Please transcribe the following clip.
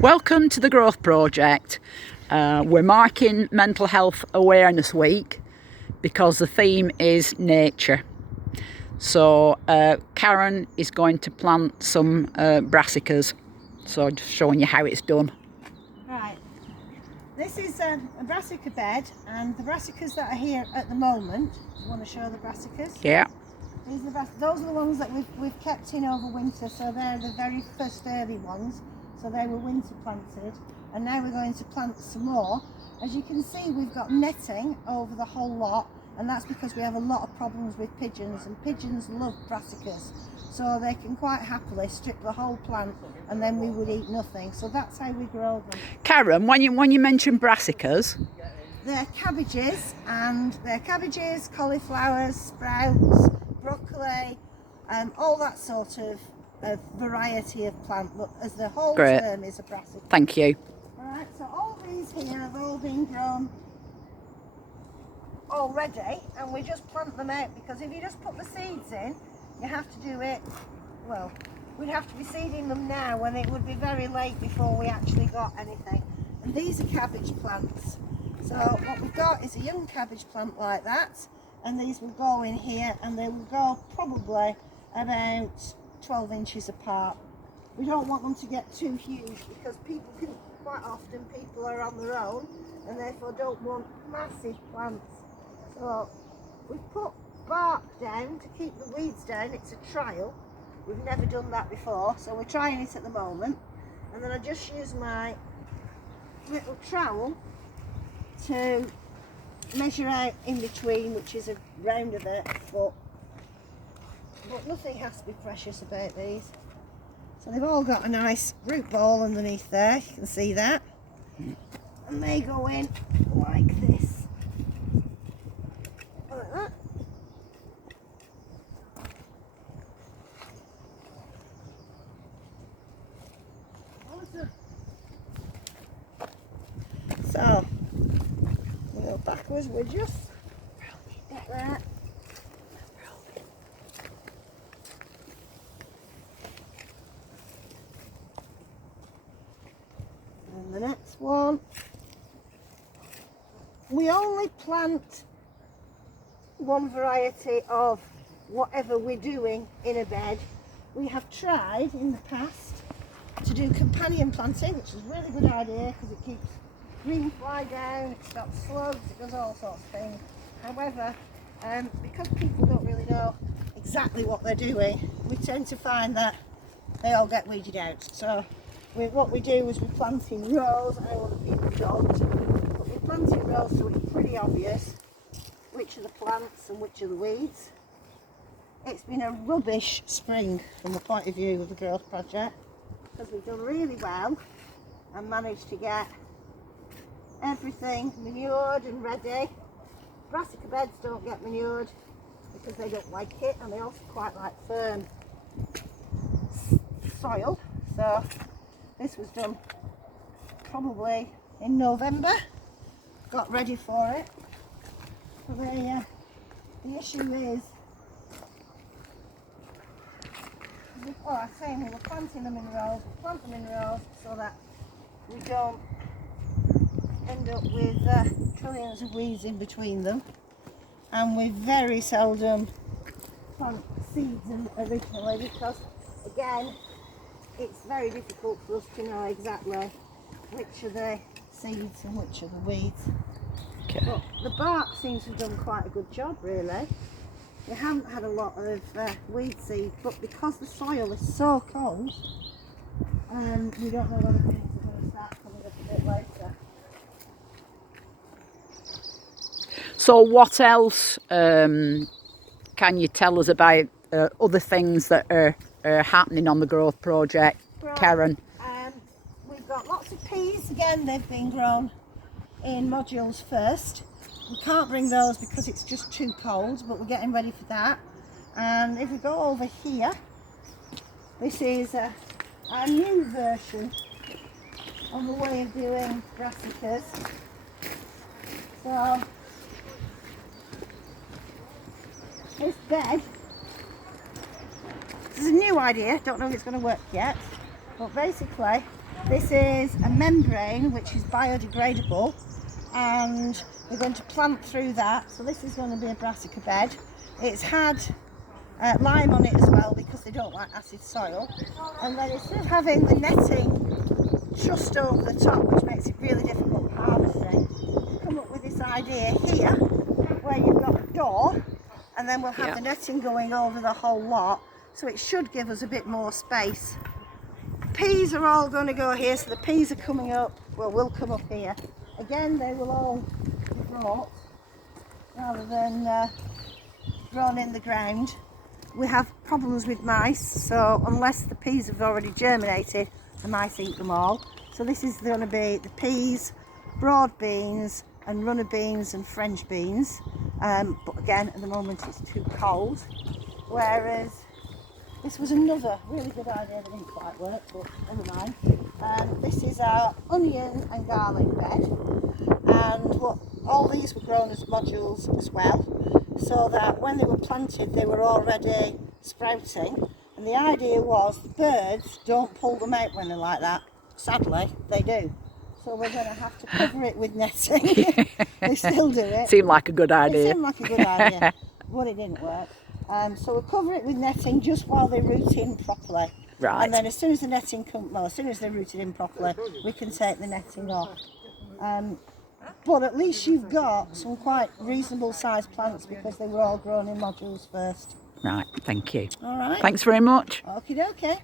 Welcome to the Growth Project. We're marking Mental Health Awareness Week because the theme is nature. So Karen is going to plant some brassicas. So just showing you how it's done. Right, this is a Brassica bed, and the brassicas that are here at the moment, you want to show the brassicas? Yeah. These are those are the ones that we've kept in over winter, so they're the very first early ones, so they were winter planted, and now we're going to plant some more. As you can see, we've got netting over the whole lot, and that's because we have a lot of problems with pigeons, and pigeons love brassicas, so they can quite happily strip the whole plant and then we would eat nothing. So that's how we grow them. Karen, when you mention brassicas, They're cabbages, cauliflowers, sprouts, broccoli, all that sort of variety of plant, but as the whole Great. term is a brassica. Thank you. Alright, so all these here have all been grown already, and we just plant them out, because if you just put the seeds in, you have to do it, well, we'd have to be seeding them now when it would be very late before we actually got anything. And these are cabbage plants. So what we've got is a young cabbage plant like that, and these will go in here, and they will go probably about 12 inches apart. We don't want them to get too huge, because quite often people are on their own and therefore don't want massive plants. So we've put bark down to keep the weeds down. It's a trial. We've never done that before, so we're trying it at the moment. And then I just use my little trowel to measure out in between, which is around about a foot. But nothing has to be precious about these. So they've all got a nice root ball underneath there, you can see that. And they go in like this. Like that. So, we go backwards, we just like that. And the next one. We only plant one variety of whatever we're doing in a bed. We have tried in the past to do companion planting, which is a really good idea because it keeps green fly down, it stops slugs, it does all sorts of things. However, because people don't really know exactly what they're doing, we tend to find that they all get weeded out. So what we do is we plant in rows. I know other people don't, but we plant in rows so it's pretty obvious which are the plants and which are the weeds. It's been a rubbish spring from the point of view of the Growth Project, because we've done really well and managed to get everything manured and ready. Brassica beds don't get manured because they don't like it, and they also quite like firm soil. So this was done probably in November, got ready for it. So the issue is, I was saying we were planting them in rows, we plant them in rows so that we don't end up with trillions of weeds in between them, and we very seldom plant seeds originally, because again it's very difficult for us to know exactly which are the seeds and which are the weeds. Okay. But the bark seems to have done quite a good job, really. We haven't had a lot of weed seed, but because the soil is so cold, we don't know whether things are going to start coming up a bit later. So what else can you tell us about other things that are happening on the Growth Project, Right. Karen? We've got lots of peas. Again, they've been grown in modules first. We can't bring those because it's just too cold, but we're getting ready for that. And if we go over here, this is our new version of the way of doing brassicas. So this bed, this is a new idea, don't know if it's going to work yet, but basically This is a membrane which is biodegradable, and we're going to plant through that. So this is going to be a brassica bed. It's had lime on it as well because they don't like acid soil. And then instead of having the netting just over the top, which makes it really difficult harvesting, we've come up with this idea here where you've got a door, and then we'll have the netting going over the whole lot, so it should give us a bit more space. Peas are all going to go here, so the peas are coming up, well, will come up here. Again, they will all be brought rather than grown in the ground. We have problems with mice, so unless the peas have already germinated, the mice eat them all. So this is going to be the peas, broad beans and runner beans and French beans. But again, at the moment it's too cold. Whereas this was another really good idea that didn't quite work, but never mind. This is our onion and garlic bed, and look, all these were grown as modules as well, so that when they were planted they were already sprouting, and the idea was the birds don't pull them out when they're like that. Sadly, they do. So we're going to have to cover it with netting. They still do it. Seemed like a good idea. It seemed like a good idea, but it didn't work. So we'll cover it with netting just while they root in properly. Right. And then as soon as the netting as soon as they're rooted in properly, we can take the netting off. But at least you've got some quite reasonable sized plants because they were all grown in modules first. Right, thank you. All right. Thanks very much. Okie dokie.